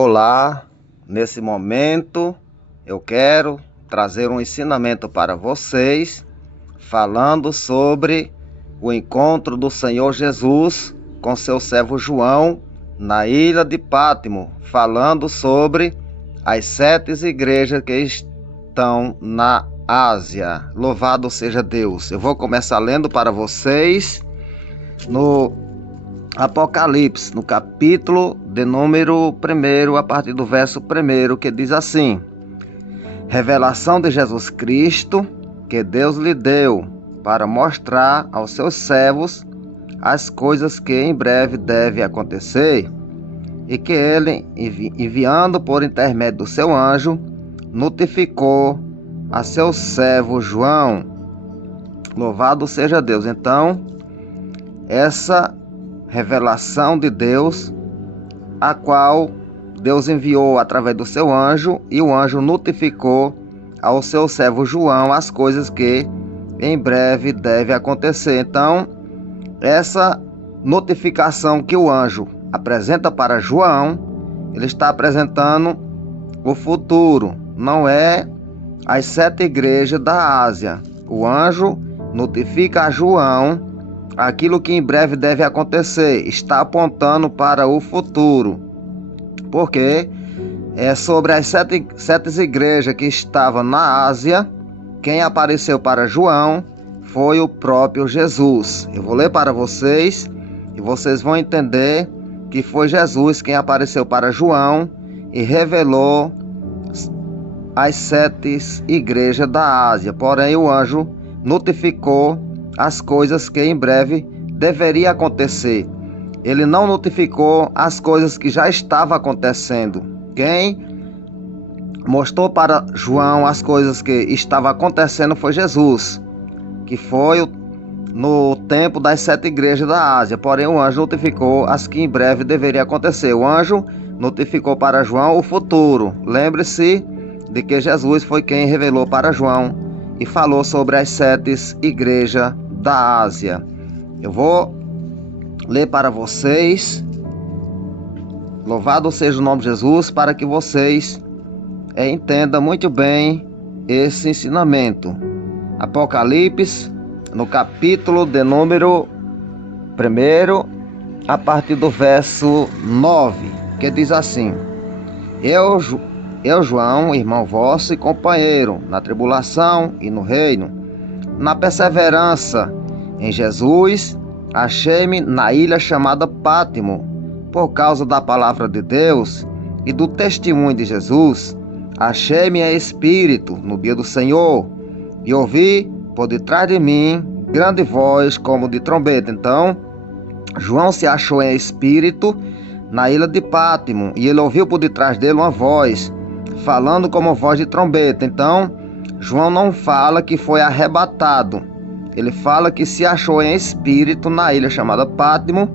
Olá, nesse momento eu quero trazer um ensinamento para vocês, falando sobre o encontro do Senhor Jesus com seu servo João na ilha de Pátimo, falando sobre as 7 igrejas que estão na Ásia. Louvado seja Deus! Eu vou começar lendo para vocês no Apocalipse, no capítulo de número 1, a partir do verso 1, que diz assim: revelação de Jesus Cristo, que Deus lhe deu para mostrar aos seus servos as coisas que em breve devem acontecer, e que ele, enviando por intermédio do seu anjo, notificou a seu servo João. Louvado seja Deus! Então, essa revelação de Deus, a qual Deus enviou através do seu anjo, e o anjo notificou ao seu servo João as coisas que em breve deve acontecer. Então, essa notificação que o anjo apresenta para João, ele está apresentando o futuro, não é as 7 igrejas da Ásia. O anjo notifica a João aquilo que em breve deve acontecer, está apontando para o futuro, porque é sobre as 7 igrejas que estavam na Ásia. Quem apareceu para João foi o próprio Jesus. Eu vou ler para vocês e vocês vão entender que foi Jesus quem apareceu para João e revelou as 7 igrejas da Ásia. Porém, o anjo notificou as coisas que em breve deveria acontecer. Ele não notificou as coisas que já estavam acontecendo. Quem mostrou para João as coisas que estavam acontecendo foi Jesus, que foi no tempo das 7 igrejas da Ásia. Porém, o anjo notificou as que em breve deveria acontecer. O anjo notificou para João o futuro. Lembre-se de que Jesus foi quem revelou para João e falou sobre as 7 igrejas da Ásia. Eu vou ler para vocês. Louvado seja o nome de Jesus, para que vocês entendam muito bem esse ensinamento. Apocalipse, no capítulo de número 1, a partir do verso 9, que diz assim: Eu, João, irmão vosso e companheiro na tribulação e no reino, na perseverança em Jesus, achei-me na ilha chamada Pátimo, por causa da palavra de Deus e do testemunho de Jesus. Achei-me em espírito no dia do Senhor, e ouvi por detrás de mim grande voz como de trombeta. Então, João se achou em espírito na ilha de Pátimo, e ele ouviu por detrás dele uma voz, falando como voz de trombeta. Então, João não fala que foi arrebatado, ele fala que se achou em espírito na ilha chamada Pátimo,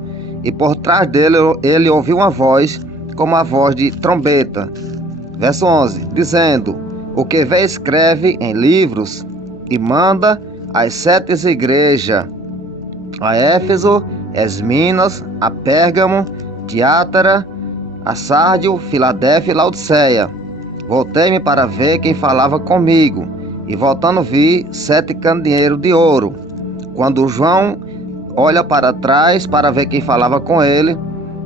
e por trás dele ele ouviu uma voz como a voz de trombeta. Verso 11, dizendo: o que vê escreve em livros e manda às 7 igrejas, a Éfeso, Esminas, a Pérgamo, Tiátara, a Sárdio, Filadélfia e Laodiceia. Voltei-me para ver quem falava comigo, e voltando vi 7 candeeiros de ouro. Quando João olha para trás para ver quem falava com ele,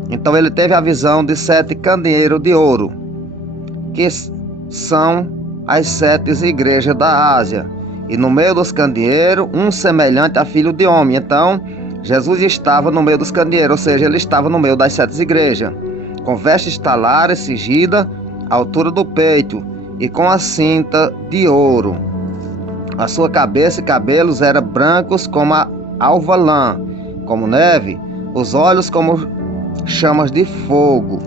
então ele teve a visão de 7 candeeiros de ouro, que são as 7 igrejas da Ásia. E no meio dos candeeiros, um semelhante a filho de homem. Então, Jesus estava no meio dos candeeiros, ou seja, ele estava no meio das 7 igrejas, com vestes talares, cingida à altura do peito, e com a cinta de ouro. A sua cabeça e cabelos eram brancos como a alva lã, como neve, os olhos como chamas de fogo,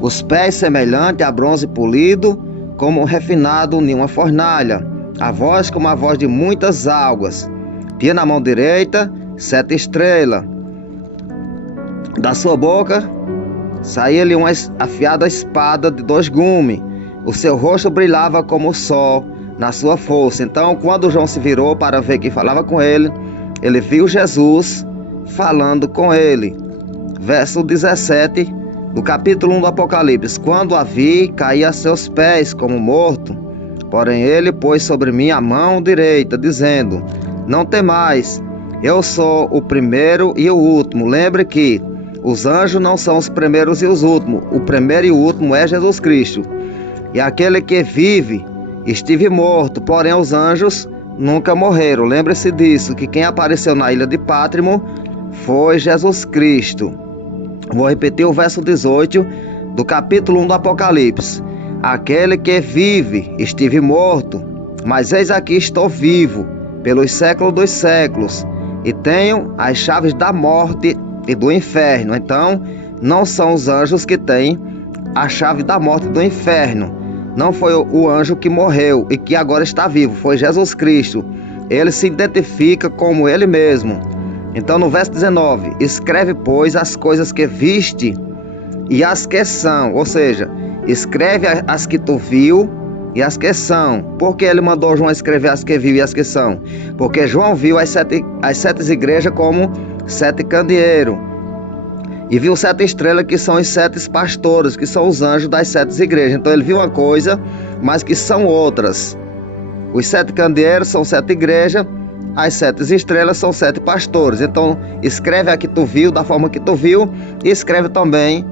os pés semelhantes a bronze polido, como refinado em uma fornalha, a voz como a voz de muitas águas. Tinha na mão direita 7 estrelas. Da sua boca saía-lhe uma afiada espada de 2 gumes. O seu rosto brilhava como o sol na sua força. Então, quando João se virou para ver quem falava com ele, ele viu Jesus falando com ele. Verso 17 do capítulo 1 do Apocalipse: quando a vi, caí a seus pés como morto. Porém ele pôs sobre mim a mão direita, dizendo: não temais, eu sou o primeiro e o último. Lembre que os anjos não são os primeiros e os últimos. O primeiro e o último é Jesus Cristo. E aquele que vive, estive morto, porém os anjos nunca morreram. Lembre-se disso, que quem apareceu na ilha de Pátimo foi Jesus Cristo. Vou repetir o verso 18 do capítulo 1 do Apocalipse: aquele que vive, estive morto, mas eis aqui estou vivo, pelos séculos dos séculos, e tenho as chaves da morte e do inferno. Então, não são os anjos que têm a chave da morte e do inferno. Não foi o anjo que morreu e que agora está vivo, foi Jesus Cristo. Ele se identifica como ele mesmo. Então, no verso 19: escreve, pois, as coisas que viste e as que são. Ou seja, escreve as que tu viu e as que são. Por que ele mandou João escrever as que viu e as que são? Porque João viu as sete igrejas como 7 candeeiros. E viu 7 estrelas, que são os 7 pastores, que são os anjos das 7 igrejas. Então ele viu uma coisa, mas que são outras. Os 7 candeeiros são 7 igrejas, as 7 estrelas são 7 pastores. Então escreve a que tu viu, da forma que tu viu, e escreve também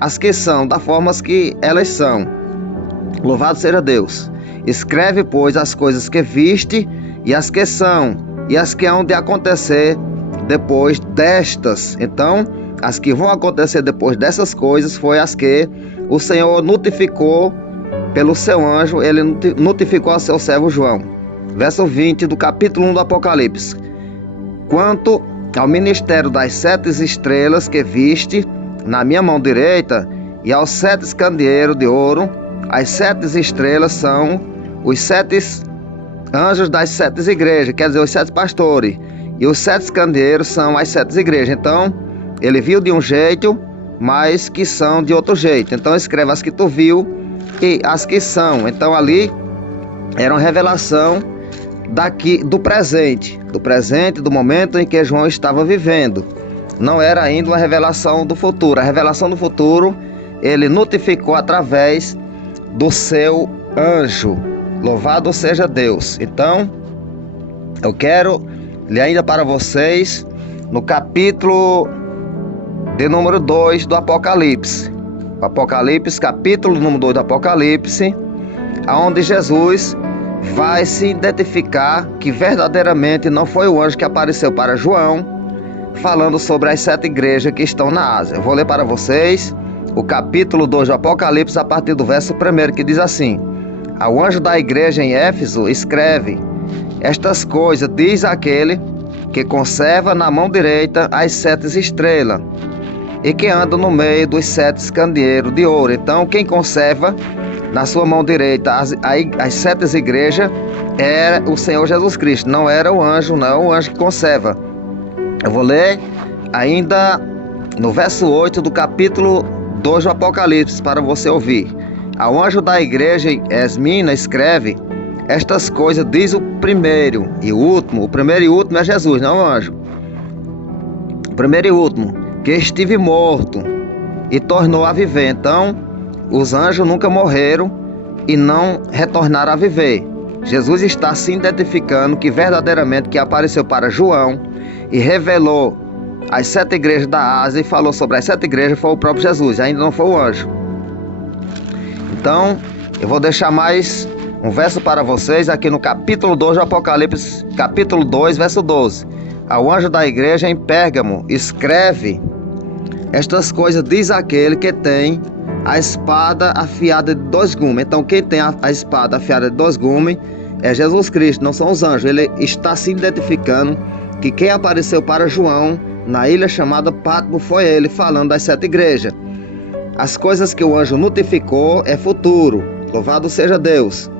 as que são, da forma que elas são. Louvado seja Deus. Escreve, pois, as coisas que viste e as que são, e as que hão de acontecer depois destas. Então, as que vão acontecer depois dessas coisas foi as que o Senhor notificou pelo seu anjo. Ele notificou ao seu servo João. Verso 20 do capítulo 1 do Apocalipse: quanto ao ministério das 7 estrelas que viste na minha mão direita, e aos 7 candeeiros de ouro, as 7 estrelas são os 7 anjos das 7 igrejas, quer dizer, os 7 pastores, e os 7 candeeiros são as 7 igrejas. Então, ele viu de um jeito, mas que são de outro jeito. Então, escreve as que tu viu e as que são. Então, ali era uma revelação do presente, do momento em que João estava vivendo. Não era ainda uma revelação do futuro. A revelação do futuro ele notificou através do seu anjo. Louvado seja Deus. Então, eu quero ler ainda para vocês no capítulo de número 2 do Apocalipse. Apocalipse, capítulo número 2 do Apocalipse, onde Jesus vai se identificar que verdadeiramente não foi o anjo que apareceu para João, falando sobre as 7 igrejas que estão na Ásia. Eu vou ler para vocês o capítulo 2 do Apocalipse, a partir do verso 1, que diz assim: ao anjo da igreja em Éfeso escreve: estas coisas diz aquele que conserva na mão direita as 7 estrelas e que anda no meio dos 7 candeeiros de ouro. Então, quem conserva na sua mão direita as 7 igrejas era o Senhor Jesus Cristo. Não era o anjo, não é o anjo que conserva. Eu vou ler ainda no verso 8 do capítulo 2 do Apocalipse para você ouvir. Ao anjo da igreja em Esmina escreve: estas coisas diz o primeiro e o último. O primeiro e o último é Jesus, não o anjo. O primeiro e o último, que estive morto e tornou a viver. Então, os anjos nunca morreram e não retornaram a viver. Jesus está se identificando que verdadeiramente que apareceu para João e revelou as 7 igrejas da Ásia e falou sobre as 7 igrejas foi o próprio Jesus, ainda não foi o anjo. Então, eu vou deixar mais um verso para vocês aqui no capítulo 2 do Apocalipse, capítulo 2, verso 12. Ao anjo da igreja em Pérgamo escreve: estas coisas diz aquele que tem a espada afiada de 2 gumes. Então, quem tem a espada afiada de 2 gumes é Jesus Cristo, não são os anjos. Ele está se identificando que quem apareceu para João na ilha chamada Pátimo foi ele, falando das 7 igrejas. As coisas que o anjo notificou é futuro. Louvado seja Deus.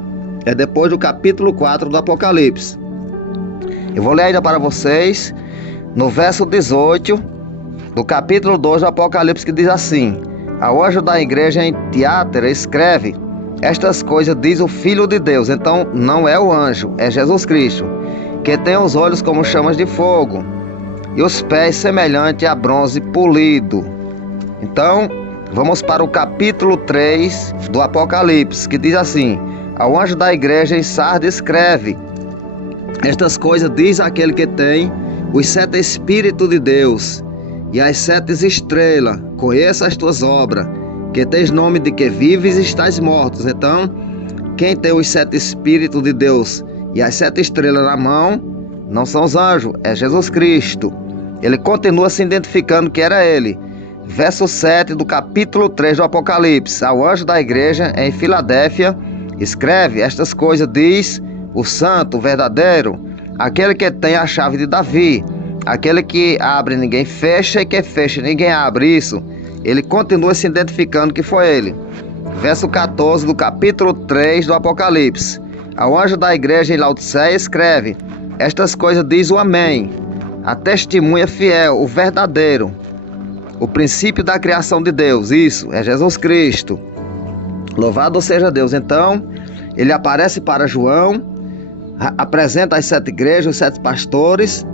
É depois do capítulo 4 do Apocalipse. Eu vou ler ainda para vocês no verso 18 do capítulo 2 do Apocalipse, que diz assim: ao anjo da igreja em Tiatira escreve: estas coisas diz o Filho de Deus. Então não é o anjo, é Jesus Cristo, que tem os olhos como chamas de fogo e os pés semelhantes a bronze polido. Então vamos para o capítulo 3 do Apocalipse, que diz assim: ao anjo da igreja em Sardes escreve: estas coisas diz aquele que tem os 7 Espíritos de Deus e as 7 estrelas. Conheça as tuas obras, que tens nome de que vives e estás mortos. Então, quem tem os 7 Espíritos de Deus e as 7 estrelas na mão, não são os anjos, é Jesus Cristo. Ele continua se identificando que era ele. Verso 7 do capítulo 3 do Apocalipse: ao anjo da igreja em Filadélfia escreve: estas coisas diz o santo, o verdadeiro, aquele que tem a chave de Davi, aquele que abre ninguém fecha e que fecha ninguém abre. Isso, ele continua se identificando que foi ele. Verso 14 do capítulo 3 do Apocalipse: ao anjo da igreja em Laodiceia escreve: estas coisas diz o Amém, a testemunha fiel, o verdadeiro, o princípio da criação de Deus. Isso, é Jesus Cristo. Louvado seja Deus. Então, ele aparece para João, apresenta as 7 igrejas, os 7 pastores,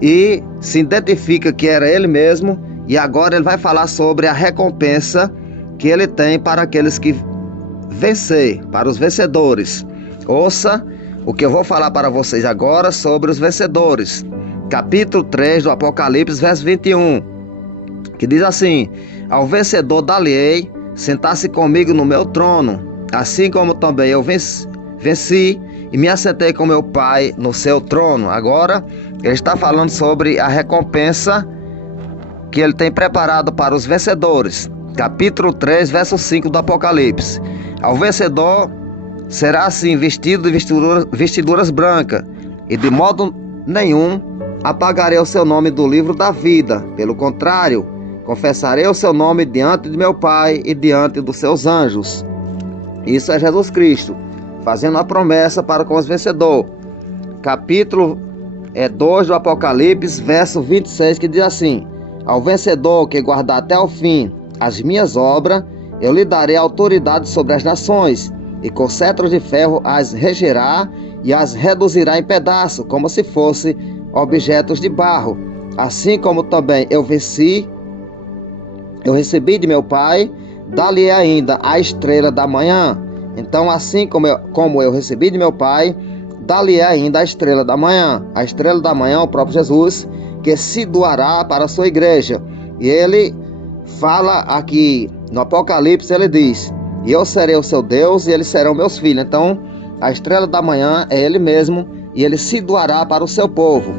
e se identifica que era ele mesmo. E agora ele vai falar sobre a recompensa que ele tem para aqueles que vencer, para os vencedores. Ouça o que eu vou falar para vocês agora sobre os vencedores. Capítulo 3 do Apocalipse, verso 21, que diz assim: ao vencedor dar-lhe-ei sentar-se comigo no meu trono, assim como também eu venci e me assentei com meu Pai no seu trono. Agora ele está falando sobre a recompensa que ele tem preparado para os vencedores. Capítulo 3, verso 5 do Apocalipse: ao vencedor será assim vestido de vestiduras brancas, e de modo nenhum apagarei o seu nome do livro da vida. Pelo contrário, confessarei o seu nome diante de meu Pai e diante dos seus anjos. Isso é Jesus Cristo fazendo a promessa para com os vencedores. Capítulo 2 do Apocalipse, verso 26, que diz assim: ao vencedor que guardar até o fim as minhas obras, eu lhe darei autoridade sobre as nações, e com cetros de ferro as regerá e as reduzirá em pedaços, como se fossem objetos de barro. Assim como também eu recebi de meu Pai, dá-lhe ainda a estrela da manhã. Então, assim como eu recebi de meu Pai, dá-lhe ainda a estrela da manhã. A estrela da manhã é o próprio Jesus, que se doará para a sua igreja. E ele fala aqui no Apocalipse, ele diz: e eu serei o seu Deus e eles serão meus filhos. Então, a estrela da manhã é ele mesmo, e ele se doará para o seu povo.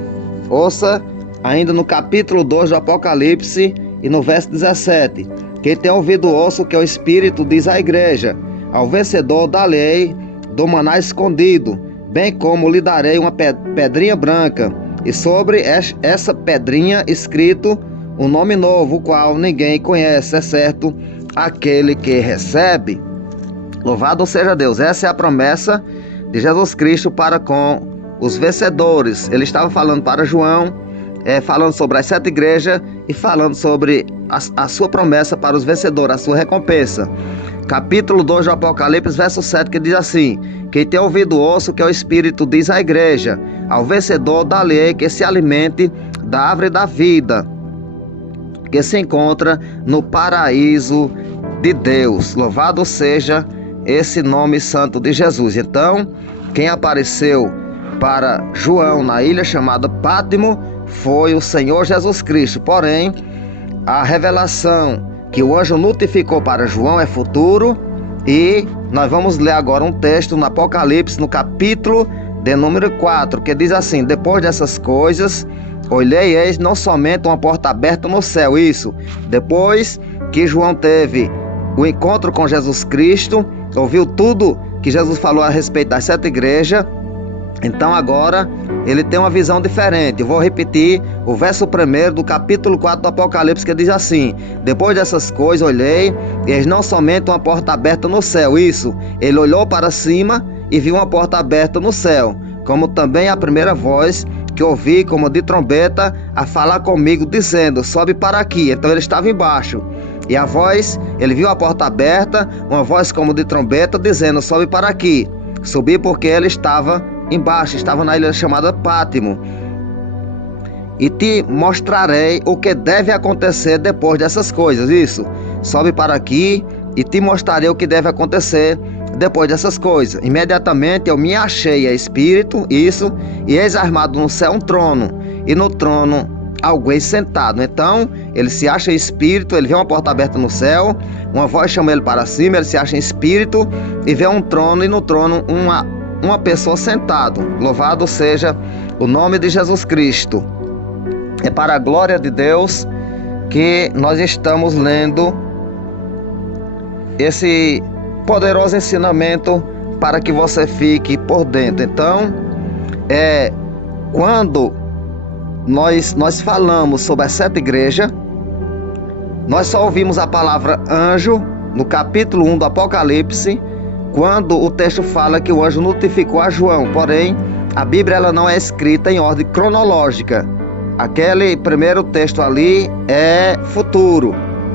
Ouça ainda no capítulo 2 do Apocalipse e no verso 17: quem tem ouvido ouça o que o Espírito diz à igreja. Ao vencedor dar-lhe do maná escondido, bem como lhe darei uma pedrinha branca, e sobre essa pedrinha escrito um nome novo, o qual ninguém conhece, exceto aquele que recebe. Louvado seja Deus. Essa é a promessa de Jesus Cristo para com os vencedores. Ele estava falando para João, falando sobre as 7 igrejas e falando sobre a sua promessa para os vencedores, a sua recompensa. Capítulo 2 do Apocalipse, verso 7, que diz assim: quem tem ouvido ouça o que o Espírito diz à igreja. Ao vencedor dá-lhe que se alimente da árvore da vida, que se encontra no paraíso de Deus. Louvado seja esse nome santo de Jesus. Então, quem apareceu para João na ilha chamada Pátimo foi o Senhor Jesus Cristo. Porém, a revelação que o anjo notificou para João é futuro, e nós vamos ler agora um texto no Apocalipse, no capítulo de número 4, que diz assim: depois dessas coisas, olhei, eis não somente uma porta aberta no céu. Isso, depois que João teve o encontro com Jesus Cristo, ouviu tudo que Jesus falou a respeito das 7 igrejas, então agora ele tem uma visão diferente. Eu vou repetir o verso 1 do capítulo 4 do Apocalipse, que diz assim: depois dessas coisas olhei, e eis não somente uma porta aberta no céu. Isso, ele olhou para cima e viu uma porta aberta no céu, como também a primeira voz que ouvi como de trombeta a falar comigo, dizendo: sobe para aqui. Então ele estava embaixo, e a voz, ele viu a porta aberta, uma voz como de trombeta dizendo: sobe para aqui. Subi porque ele estava embaixo, estava na ilha chamada Pátimo, e te mostrarei o que deve acontecer depois dessas coisas. Isso, sobe para aqui e te mostrarei o que deve acontecer depois dessas coisas. Imediatamente eu me achei a espírito, isso, e eis armado no céu um trono, e no trono alguém sentado. Então ele se acha espírito, ele vê uma porta aberta no céu, uma voz chama ele para cima, ele se acha espírito e vê um trono, e no trono uma pessoa sentado. Louvado seja o nome de Jesus Cristo. É para a glória de Deus que nós estamos lendo esse poderoso ensinamento para que você fique por dentro. Então, quando nós falamos sobre as 7 igrejas, nós só ouvimos a palavra anjo no capítulo 1 do Apocalipse, quando o texto fala que o anjo notificou a João. Porém, a Bíblia ela não é escrita em ordem cronológica. Aquele primeiro texto ali é futuro.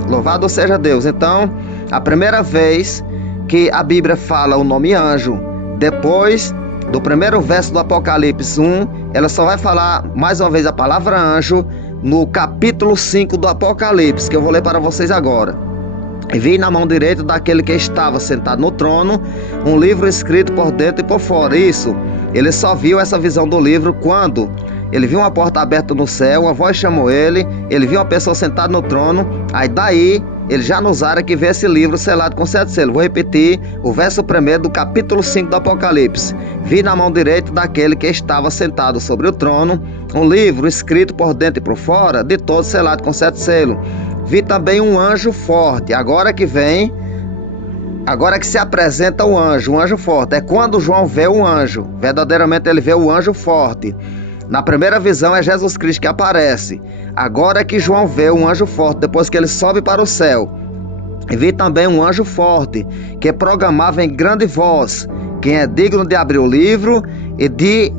Louvado seja Deus. Então, a primeira vez que a Bíblia fala o nome anjo, depois do primeiro verso do Apocalipse 1, ela só vai falar mais uma vez a palavra anjo no capítulo 5 do Apocalipse, que eu vou ler para vocês agora. E vi na mão direita daquele que estava sentado no trono um livro escrito por dentro e por fora. Isso, ele só viu essa visão do livro quando ele viu uma porta aberta no céu, uma voz chamou ele viu uma pessoa sentada no trono. Aí daí ele já nos ara que vê esse livro selado com 7 selos. Vou repetir o verso 1 do capítulo 5 do Apocalipse. Vi na mão direita daquele que estava sentado sobre o trono um livro escrito por dentro e por fora, de todo selado com 7 selos. Vi também um anjo forte. Agora que se apresenta o anjo forte. É quando João vê o anjo. Verdadeiramente ele vê o anjo forte. Na primeira visão é Jesus Cristo que aparece. Agora é que João vê um anjo forte, depois que ele sobe para o céu. E vi também um anjo forte, que proclamava em grande voz: quem é digno de abrir o livro e de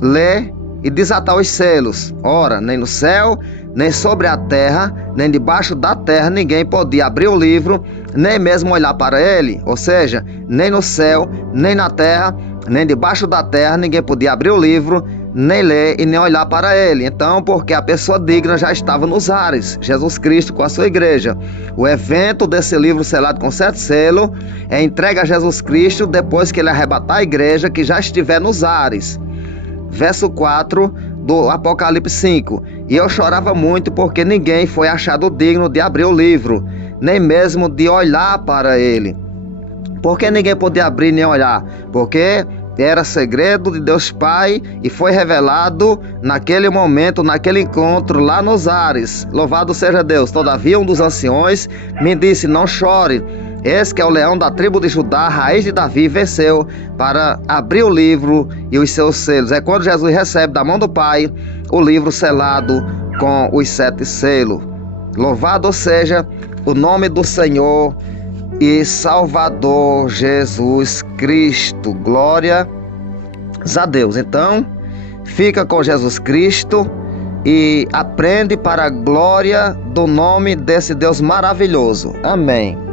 ler e desatar os selos? Ora, nem no céu, nem sobre a terra, nem debaixo da terra, ninguém podia abrir o livro, nem mesmo olhar para ele. Ou seja, nem no céu, nem na terra, nem debaixo da terra, ninguém podia abrir o livro, nem ler e nem olhar para ele. Então, porque a pessoa digna já estava nos ares, Jesus Cristo com a sua igreja. O evento desse livro selado com 7 selos é entregue a Jesus Cristo depois que ele arrebatar a igreja que já estiver nos ares. Verso 4 do Apocalipse 5. E eu chorava muito porque ninguém foi achado digno de abrir o livro, nem mesmo de olhar para ele. Por que ninguém podia abrir nem olhar? Porque era segredo de Deus Pai e foi revelado naquele momento, naquele encontro lá nos ares. Louvado seja Deus. Todavia um dos anciões me disse: não chore, eis que é o leão da tribo de Judá, a raiz de Davi, venceu para abrir o livro e os seus selos. É quando Jesus recebe da mão do Pai o livro selado com os 7 selos. Louvado seja o nome do Senhor e Salvador Jesus Cristo. Glória a Deus. Então, fica com Jesus Cristo e aprende para a glória do nome desse Deus maravilhoso. Amém.